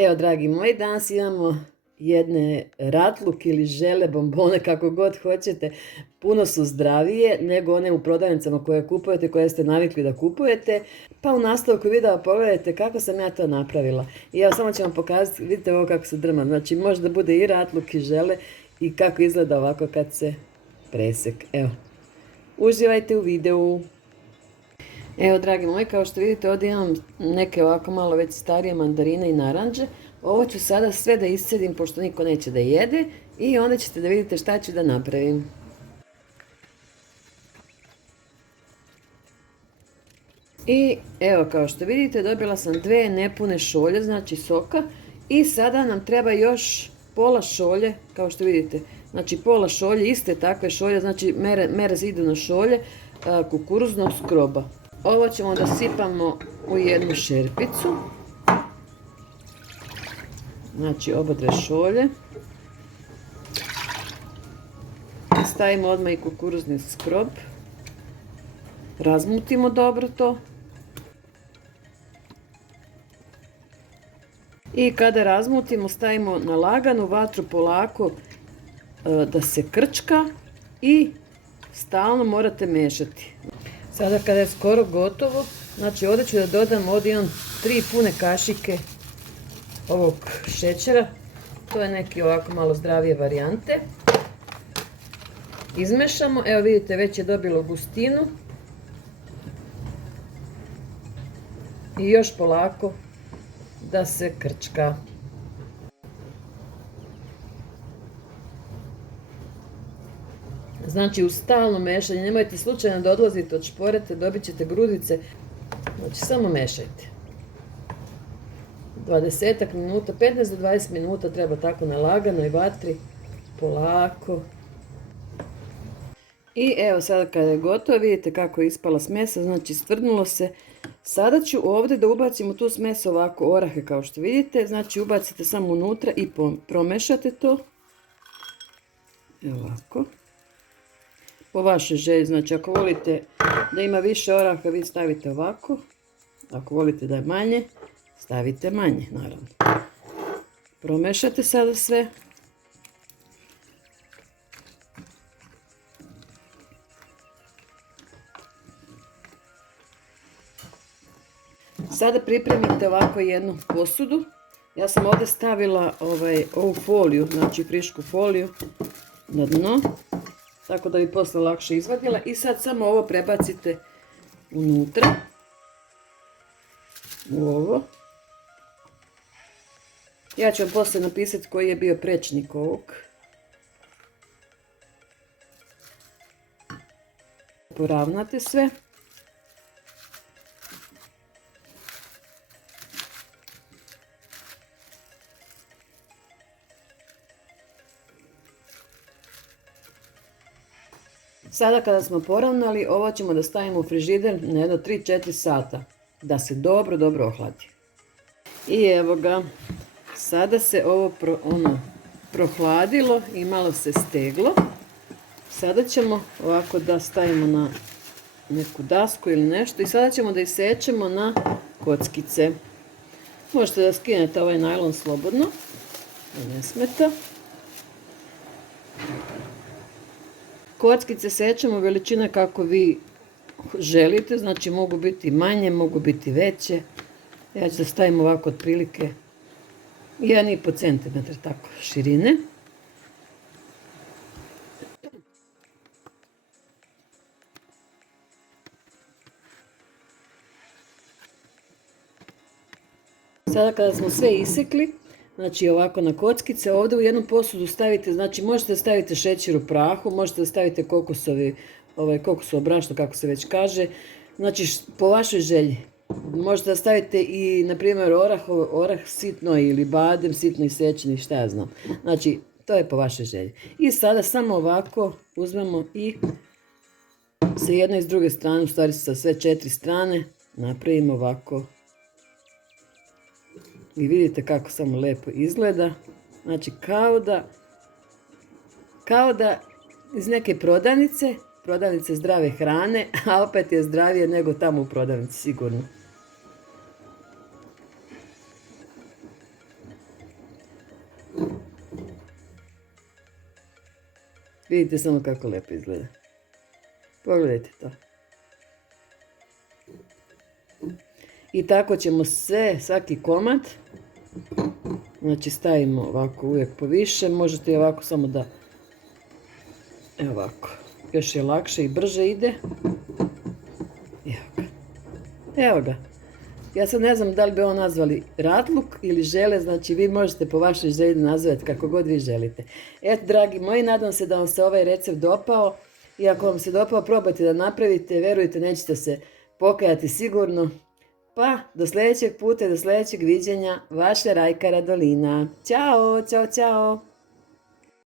Evo, dragi moji, danas imamo jedne ratluk ili žele, bombone, kako god hoćete. Puno su zdravije nego one u prodavnicama koje kupujete, koje ste navikli da kupujete. Pa u nastavku videa pogledajte kako sam ja to napravila. I evo, samo ću vam pokazati, vidite ovo kako se drma. Znači, može da bude i ratluk i žele i kako izgleda ovako kad se presek. Evo, uživajte u videu. Evo, dragi moji, kao što vidite, ovdje imam neke ovako malo već starije mandarine i naranđe. Ovo ću sada sve da iscedim, pošto niko neće da jede, i onda ćete da vidite šta ću da napravim. I evo, kao što vidite, dobila sam 2 nepune šolje, znači soka, i sada nam treba još pola šolje, kao što vidite, znači pola šolje, iste takve šolje, znači mere idu na šolje, kukuruznog skroba. Ovo ćemo da sipamo u jednu šerpicu, znači oba 2 šolje. Stavimo odmah i kukuruzni skrob, razmutimo dobro to. I kada razmutimo, stavimo na laganu vatru polako da se krčka i stalno morate mešati. Sada kada je skoro gotovo, znači ovdje ću da dodam, ovdje imam 3 pune kašike ovog šećera. To je neki ovako malo zdravije varijante. Izmešamo, evo vidite, već je dobilo gustinu. I još polako da se krčka. Znači, u stalno mešanje, nemojte slučajno da odlazite od šporete, dobit ćete grudice. Znači, samo mešajte. 20 minuta, 15 do 20 minuta treba tako na laganoj vatri, polako. I evo, sada kada je gotovo, vidite kako je ispala smesa, znači stvrdnulo se. Sada ću ovdje da ubacim u tu smesu ovako orahe, kao što vidite, znači ubacite samo unutra i promešate to. Evo ovako. Po vašoj želji, znači ako volite da ima više oraha, vi stavite ovako. Ako volite da je manje, stavite manje, naravno. Promešate sada sve. Sada pripremite ovako jednu posudu. Ja sam ovdje stavila ovu foliju, znači frišku foliju na dno, tako da bi posle lakše izvadila. I sad samo ovo prebacite unutra, u ovo. Ja ću vam posle napisati koji je bio prečnik ovog. Poravnate sve. Sada kada smo poravnali, ovo ćemo da stavimo u frižider na jedno 3-4 sata, da se dobro ohladi. I evo ga, sada se ovo prohladilo i malo se steglo. Sada ćemo ovako da stavimo na neku dasku ili nešto i sada ćemo da isečemo na kockice. Možete da skinete ovaj najlon slobodno, da ne smeta. Kockice sečemo veličine kako vi želite, znači mogu biti manje, mogu biti veće. Ja ću da stavim ovako otprilike 1,5 cm tako širine. Sada kada smo sve isekli, znači ovako na kockice, ovdje u jednu posudu stavite, znači možete da stavite šećer u prahu, možete da stavite kokosovo brašno, kako se već kaže, znači po vašoj želji. Možete da stavite i, na primjer, orah sitno ili badem sitno isečeni, šta ja znam. Znači, to je po vašoj želji. I sada samo ovako uzmemo i sa jedne i s druge strane, u stvari sa sve 4 strane, napravimo ovako. I vidite kako samo lepo izgleda. Znači kao da iz neke prodavnice zdrave hrane, a opet je zdravije nego tamo u prodavnici sigurno. Vidite samo kako lepo izgleda. Pogledajte to. I tako ćemo svaki komad. Znači stavimo ovako uvijek poviše. Možete i ovako samo da... Evo ovako. Još je lakše i brže ide. Evo ga. Evo ga. Ja sad ne znam da li bi ovo nazvali ratluk ili žele, znači vi možete po vašoj želji nazvati kako god vi želite. Eto, dragi moji, nadam se da vam se ovaj recept dopao. I ako vam se dopao, probajte da napravite, verujte, nećete se pokajati sigurno. Pa, do sljedećeg puta, do sljedećeg viđenja, vaša Rajka Radolina. Ćao, ćao, ćao.